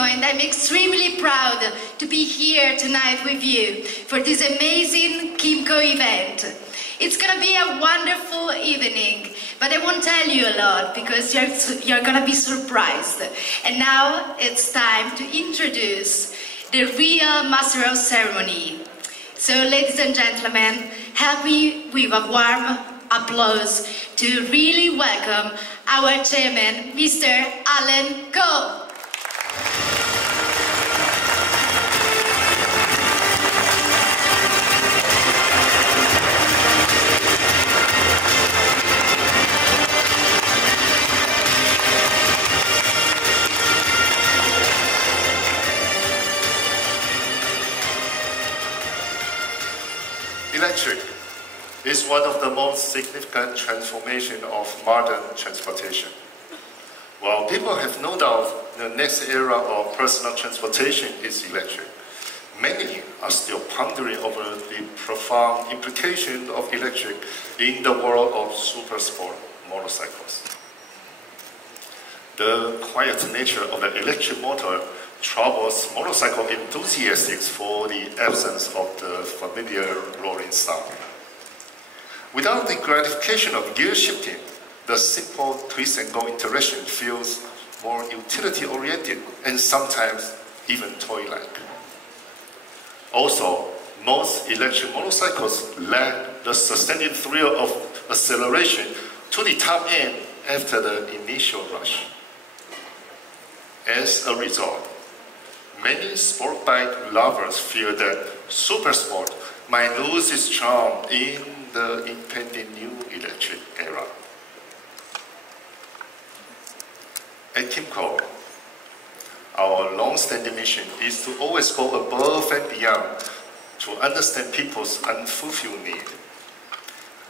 And I'm extremely proud to be here tonight with you for this amazing KYMCO event. It's going to be a wonderful evening, but I won't tell you a lot because you're going to be surprised. And now it's time to introduce the real master of ceremony. So ladies and gentlemen, help me with a warm applause to really welcome our chairman, Mr. Alan Coe. Electric is one of the most significant transformations of modern transportation. While people have no doubt the next era of personal transportation is electric, many are still pondering over the profound implications of electric in the world of super sport motorcycles. The quiet nature of the electric motor troubles motorcycle enthusiasts for the absence of the familiar roaring sound. Without the gratification of gear shifting, the simple twist-and-go interaction feels more utility-oriented and sometimes even toy-like. Also, most electric motorcycles lack the sustained thrill of acceleration to the top end after the initial rush. As a result, many sport bike lovers fear that super sport might lose its charm in the impending new electric era. At KYMCO, our long-standing mission is to always go above and beyond to understand people's unfulfilled need.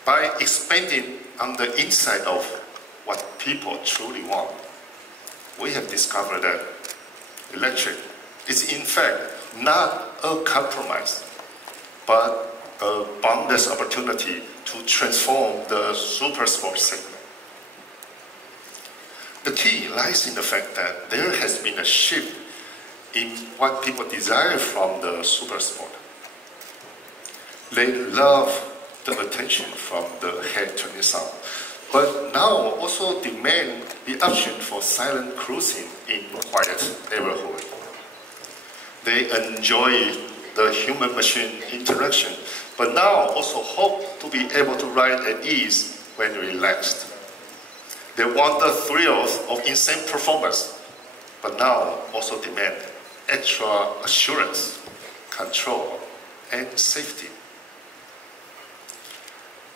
By expanding on the inside of what people truly want, we have discovered that electric is in fact not a compromise, but a boundless opportunity to transform the super sports segment. The key lies in the fact that there has been a shift in what people desire from the super sport. They love the attention from the head-turning sound, but now also demand the option for silent cruising in quiet neighborhood. They enjoy the human-machine interaction, but now also hope to be able to ride at ease when relaxed. They want the thrills of insane performance, but now also demand extra assurance, control, and safety.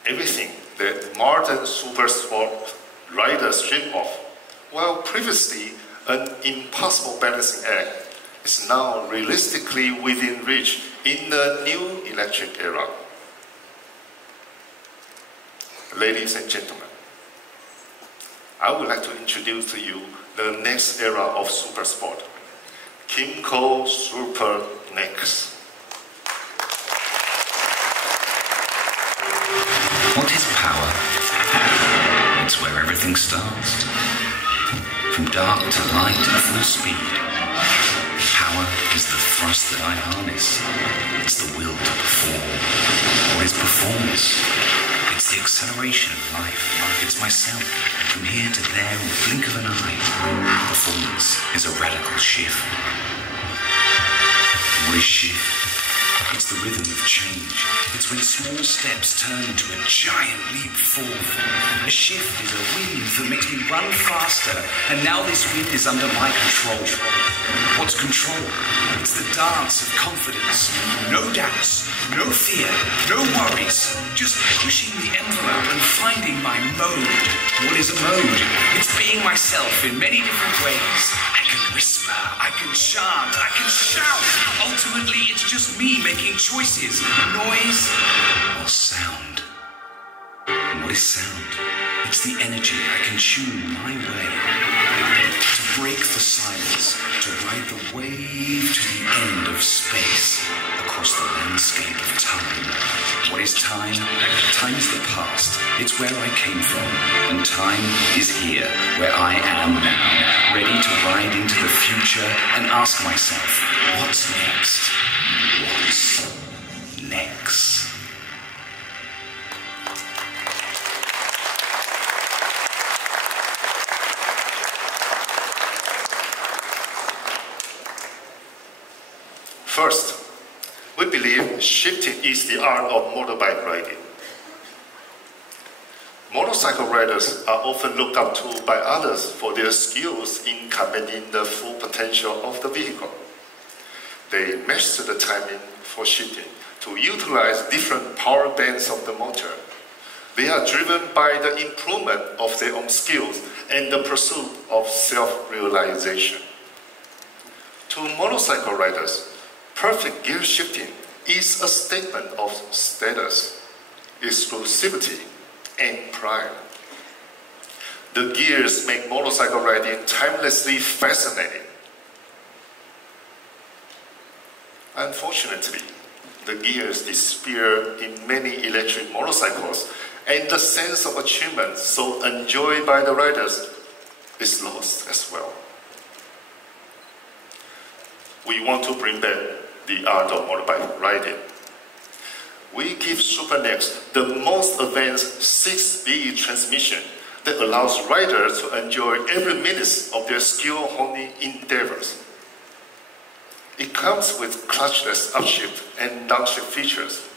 Everything that modern super sport riders dream of, while previously an impossible balancing act, is now realistically within reach in the new electric era. Ladies and gentlemen, I would like to introduce to you the next era of super sport, KYMCO SuperNEX. What is power? It's where everything starts. From dark to light at full speed. Power is the thrust that I harness. It's the will to perform. What is performance? It's the acceleration of life. It's myself, from here to there in the blink of an eye. Performance is a radical shift. What is shift? It's the rhythm of change. It's when small steps turn into a giant leap forward. A shift is a wind that makes me run faster, and now this wind is under my control. What's control? It's the dance of confidence. No doubts, no fear, no worries. Just pushing the envelope and finding my mode. What is a mode? It's being myself in many different ways. I can whisper, I can chant, I can shout. Ultimately, it's just me making choices. Noise or sound. And what is sound? It's the energy I can tune my way. To break the silence, to ride the wave to the end of space, across the landscape of time. What is time? Time is the past. It's where I came from. And time is here, where I am now, ready to ride into the future and ask myself, what's next? What's next? First, we believe shifting is the art of motorbike riding. Motorcycle riders are often looked up to by others for their skills in combating the full potential of the vehicle. They master the timing for shifting to utilize different power bands of the motor. They are driven by the improvement of their own skills and the pursuit of self-realization. To motorcycle riders, perfect gear shifting is a statement of status, exclusivity, and pride. The gears make motorcycle riding timelessly fascinating. Unfortunately, the gears disappear in many electric motorcycles, and the sense of achievement so enjoyed by the riders is lost as well. We want to bring back the art of motorbike riding. We give SuperNEX the most advanced 6-speed transmission that allows riders to enjoy every minute of their skill-honing endeavors. It comes with clutchless upshift and downshift features.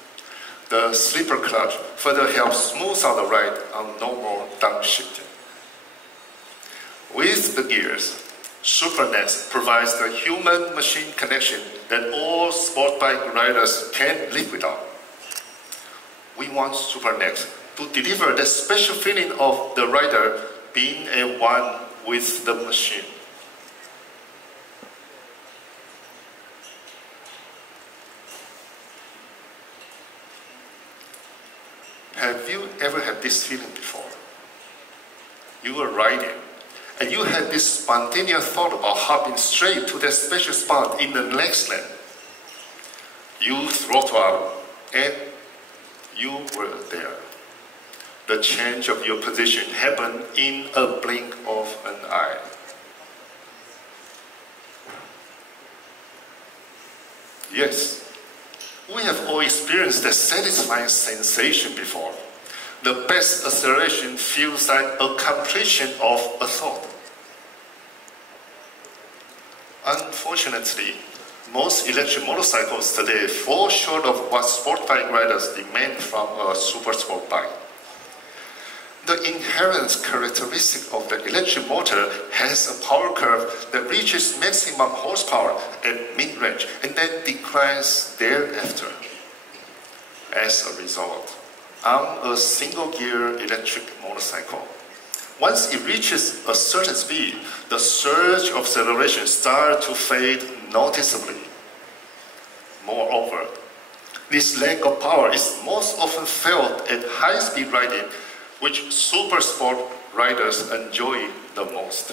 The slipper clutch further helps smooth out the ride on normal downshifting. With the gears, SuperNEX provides the human-machine connection that all sport bike riders can't live without. We want SuperNEX to deliver the special feeling of the rider being at one with the machine. Have you ever had this feeling before? You were riding, and you had this spontaneous thought about hopping straight to that special spot in the next lane. You throttle up, and you were there. The change of your position happened in a blink of an eye. Yes, we have all experienced that satisfying sensation before. The best acceleration feels like a completion of a thought. Unfortunately, most electric motorcycles today fall short of what sport bike riders demand from a super sport bike. The inherent characteristic of the electric motor has a power curve that reaches maximum horsepower at mid-range and then declines thereafter. As a result, on a single-gear electric motorcycle, once it reaches a certain speed, the surge of acceleration starts to fade noticeably. Moreover, this lack of power is most often felt at high-speed riding, which super sport riders enjoy the most.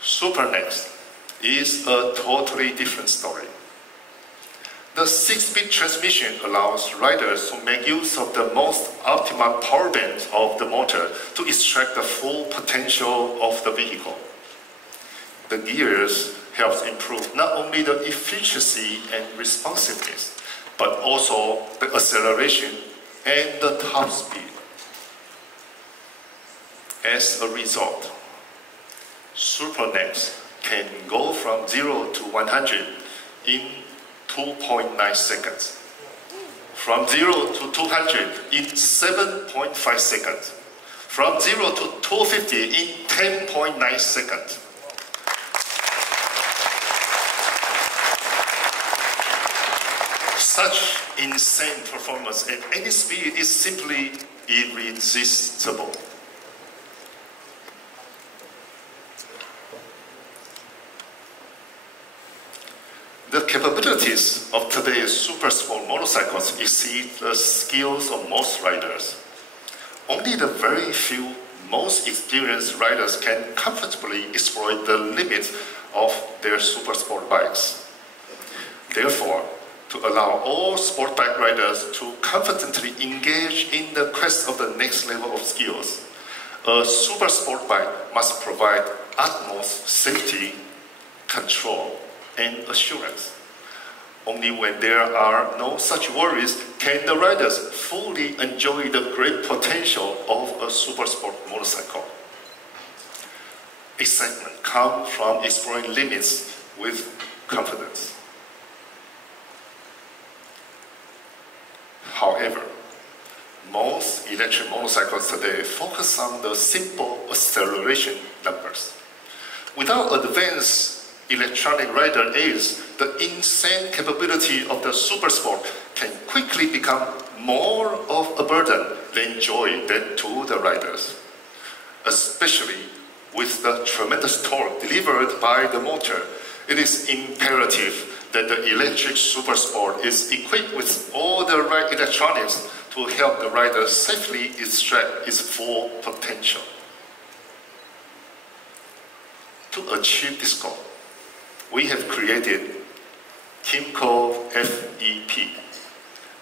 SuperNEX is a totally different story. The 6-speed transmission allows riders to make use of the most optimal power band of the motor to extract the full potential of the vehicle. The gears help improve not only the efficiency and responsiveness, but also the acceleration and the top speed. As a result, SuperNEX can go from 0 to 100 in 2.9 seconds. From 0 to 200 in 7.5 seconds. From 0 to 250 in 10.9 seconds. Such insane performance at any speed is simply irresistible. The capabilities of today's super sport motorcycles exceed the skills of most riders. Only the very few most experienced riders can comfortably exploit the limits of their super sport bikes. Therefore, to allow all sport bike riders to confidently engage in the quest of the next level of skills, a super sport bike must provide utmost safety, control, and assurance. Only when there are no such worries can the riders fully enjoy the great potential of a super sport motorcycle. Excitement comes from exploring limits with confidence. However, most electric motorcycles today focus on the simple acceleration numbers. Without advanced electronic rider aids, the insane capability of the super sport can quickly become more of a burden than joy to the riders. Especially with the tremendous torque delivered by the motor, it is imperative that the electric super sport is equipped with all the right electronics to help the rider safely extract its full potential. To achieve this goal, we have created KYMCO FEP,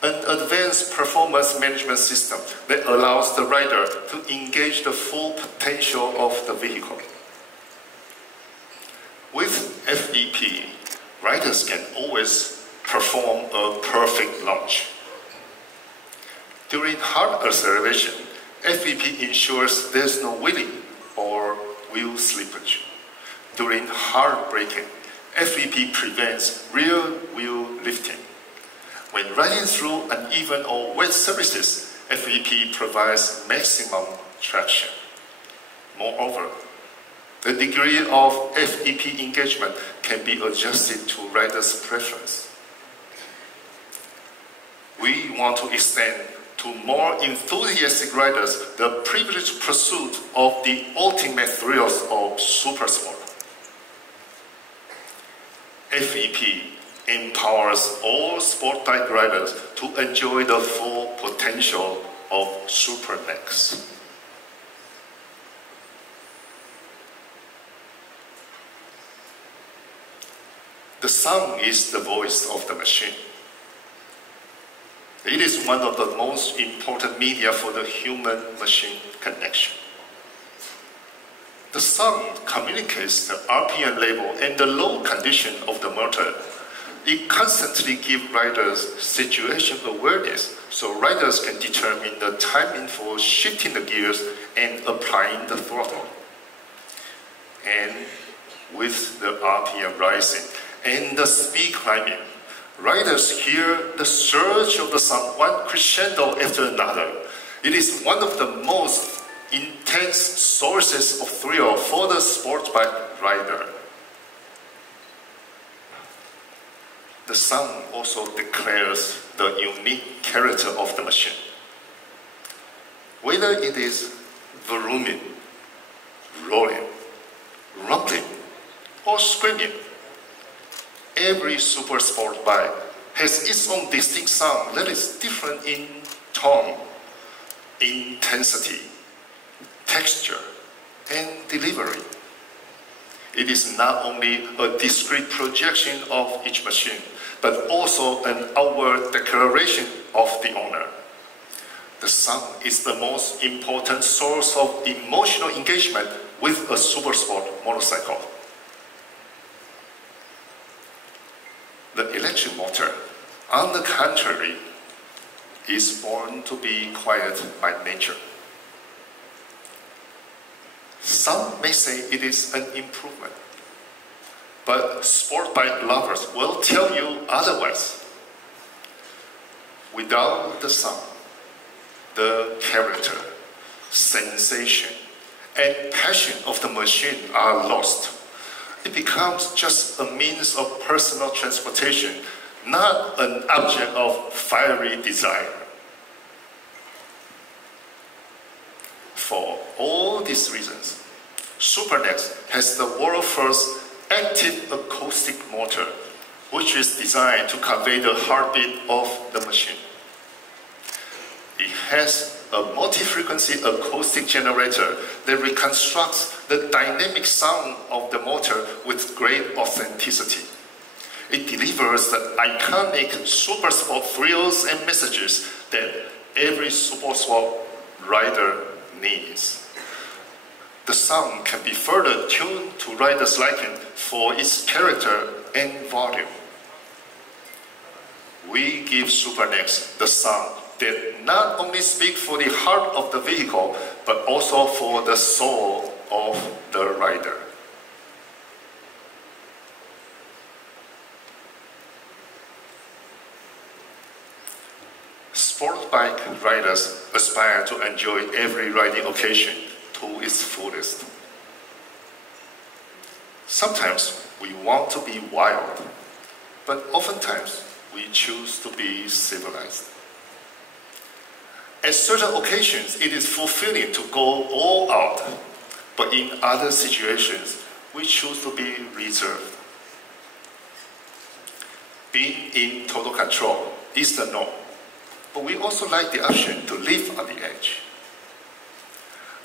an advanced performance management system that allows the rider to engage the full potential of the vehicle. With FEP, riders can always perform a perfect launch. During hard acceleration, FEP ensures there's no wheeling or wheel slippage. During hard braking, FEP prevents rear wheel lifting. When riding through uneven or wet surfaces, FEP provides maximum traction. Moreover, the degree of FEP engagement can be adjusted to riders' preference. We want to extend to more enthusiastic riders the privileged pursuit of the ultimate thrills of super sport. FEP empowers all sport bike riders to enjoy the full potential of SuperNEX. The sound is the voice of the machine. It is one of the most important media for the human-machine connection. The sound communicates the RPM level and the load condition of the motor. It constantly gives riders situation awareness so riders can determine the timing for shifting the gears and applying the throttle. And with the RPM rising and the speed climbing, riders hear the surge of the sound, one crescendo after another. It is one of the most intense sources of thrill for the sport bike rider. The sound also declares the unique character of the machine. Whether it is vrooming, rolling, rumbling, or screaming, every super sport bike has its own distinct sound that is different in tone, intensity, texture, and delivery. It is not only a discrete projection of each machine, but also an outward declaration of the owner. The sound is the most important source of emotional engagement with a super sport motorcycle. The electric motor, on the contrary, is born to be quiet by nature. Some may say it is an improvement, but sport bike lovers will tell you otherwise. Without the sound, the character, sensation, and passion of the machine are lost. It becomes just a means of personal transportation, not an object of fiery desire. For all these reasons, SuperNEX has the world's first active acoustic motor, which is designed to convey the heartbeat of the machine. It has a multi-frequency acoustic generator that reconstructs the dynamic sound of the motor with great authenticity. It delivers the iconic super sport thrills and messages that every super sport rider needs. The sound can be further tuned to riders' liking for its character and volume. We give SuperNEX the sound that not only speaks for the heart of the vehicle, but also for the soul of the rider. Sport bike riders aspire to enjoy every riding occasion to its fullest. Sometimes we want to be wild, but oftentimes we choose to be civilized. At certain occasions, it is fulfilling to go all out, but in other situations, we choose to be reserved. Being in total control is the norm, but we also like the option to live on the edge.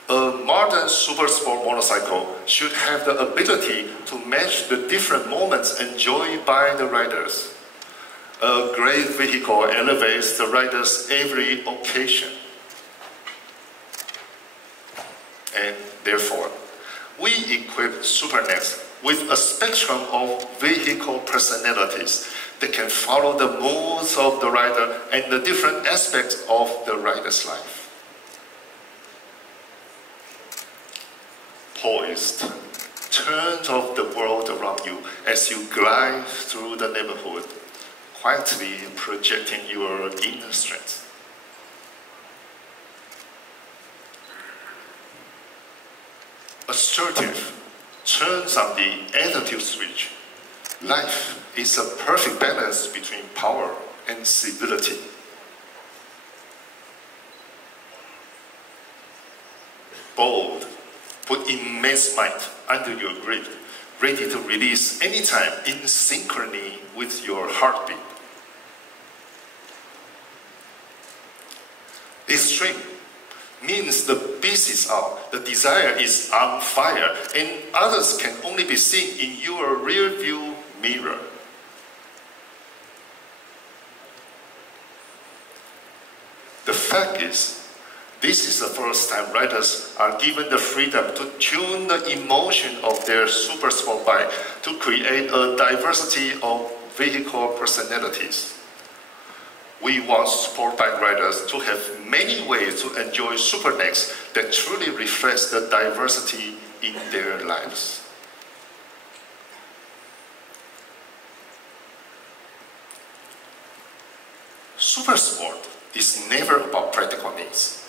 A modern super sport motorcycle should have the ability to match the different moments enjoyed by the riders. A great vehicle elevates the rider's every occasion. And therefore, we equip SuperNEX with a spectrum of vehicle personalities that can follow the moods of the rider and the different aspects of the rider's life. Poised, turn of the world around you as you glide through the neighborhood, quietly projecting your inner strength. Assertive, turns on the attitude switch. Life is a perfect balance between power and civility. Bold, put immense might under your grip, ready to release anytime in synchrony with your heartbeat. Extreme means the beast is out, the desire is on fire, and others can only be seen in your rear view mirror. The fact is, this is the first time riders are given the freedom to tune the emotion of their super sport bike to create a diversity of vehicle personalities. We want sport bike riders to have many ways to enjoy SuperNEX that truly reflects the diversity in their lives. Super sport is never about practical needs.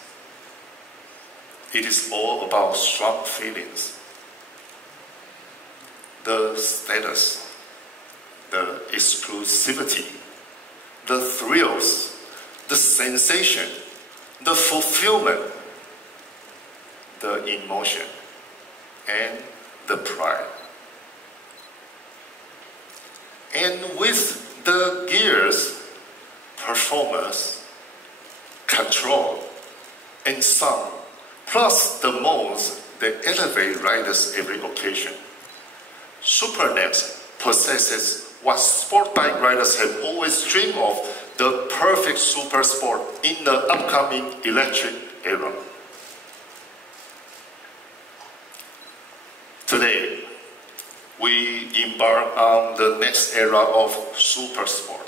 It is all about strong feelings. The status, the exclusivity, the thrills, the sensation, the fulfillment, the emotion, and the pride. And with the gears, performance, control, and sound, plus the modes that elevate riders every occasion, SuperNEX possesses what sport bike riders have always dreamed of, the perfect super sport in the upcoming electric era. Today, we embark on the next era of super sport.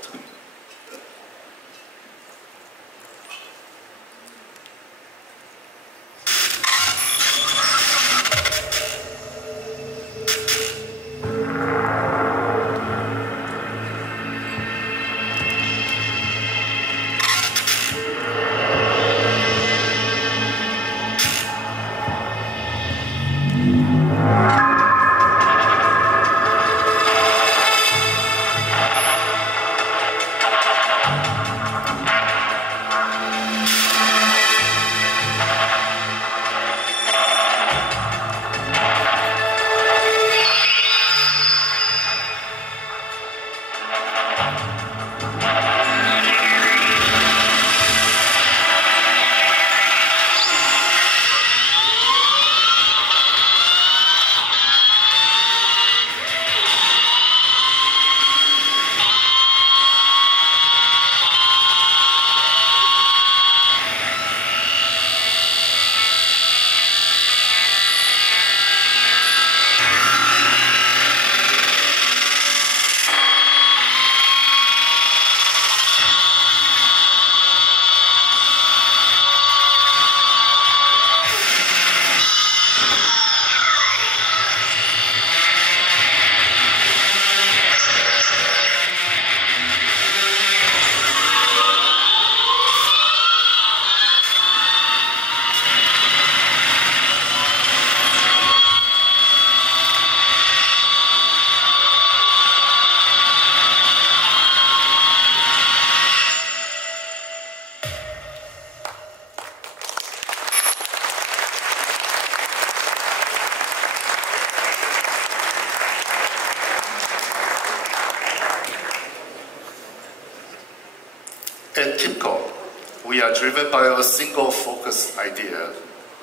are driven by a single focused idea,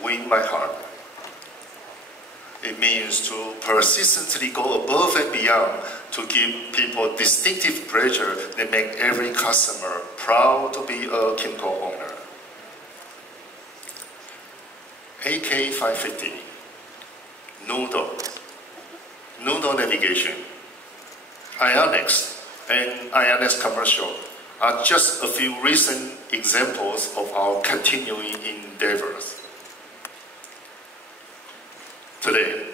win my heart. It means to persistently go above and beyond to give people distinctive pleasure that make every customer proud to be a KYMCO owner. AK550, Noodle navigation, Ionix, and Ionix commercial are just a few recent examples of our continuing endeavors. Today,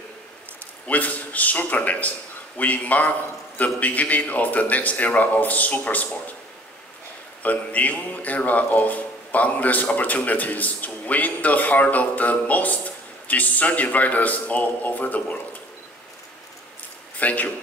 with SuperNEX, we mark the beginning of the next era of supersport, a new era of boundless opportunities to win the heart of the most discerning riders all over the world. Thank you.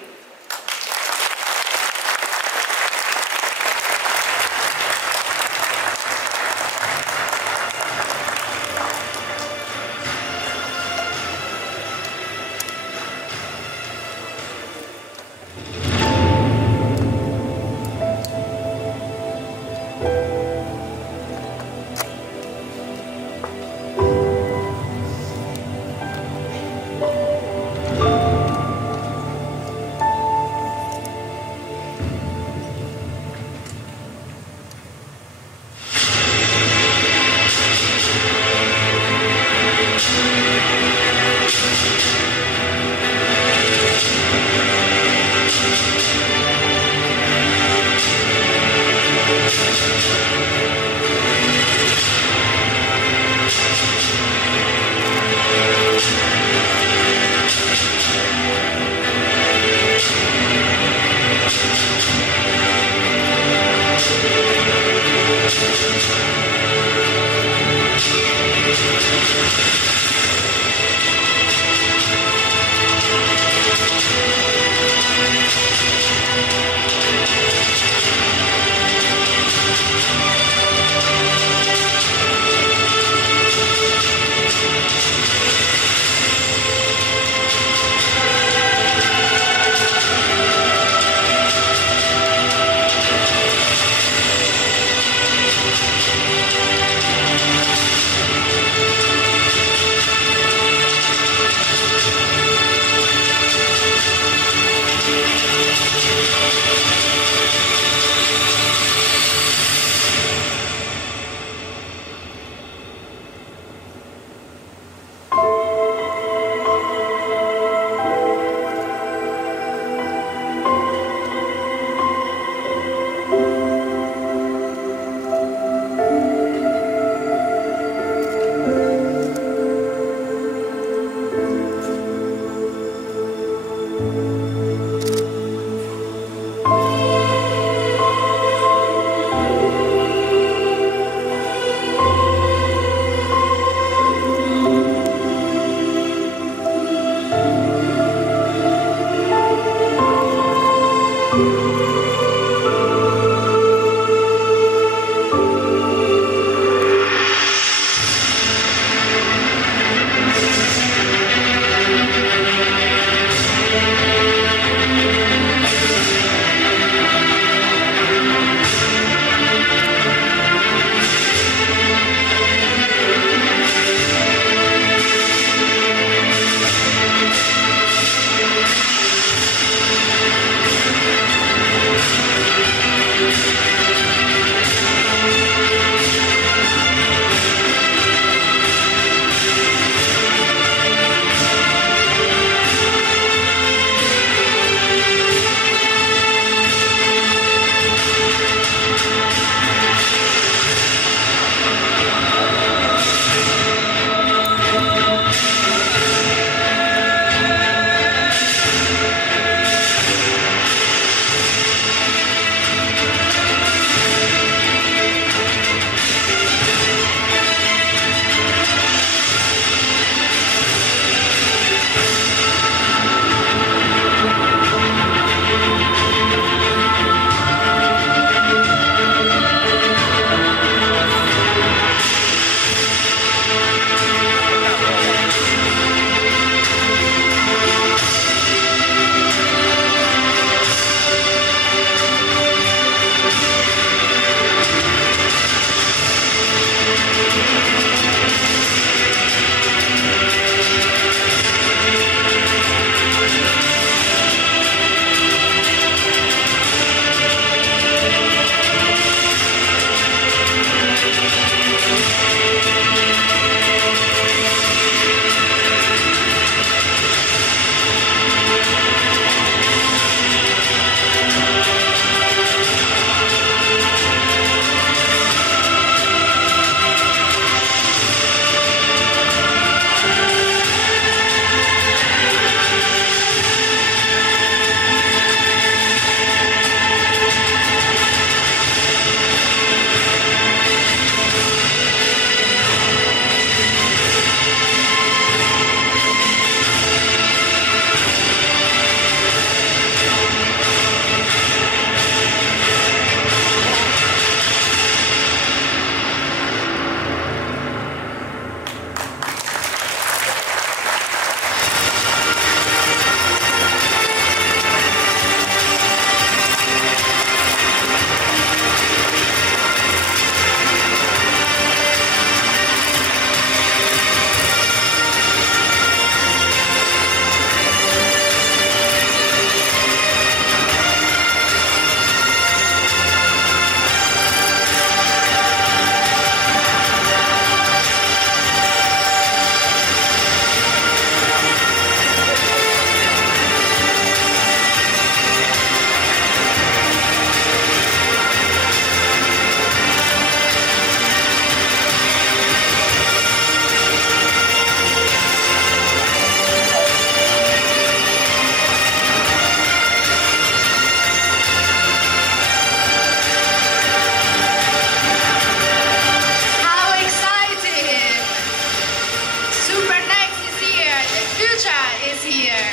here.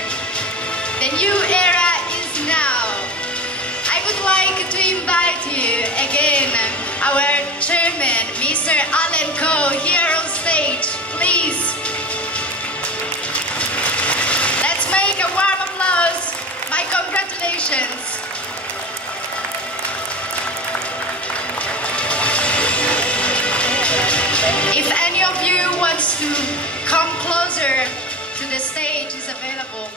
The new era is now. I would like to invite you again, our chairman, Mr. Alan Coe, here on stage, please. Let's make a warm applause. My congratulations. If any of you wants to come closer to the stage, is available.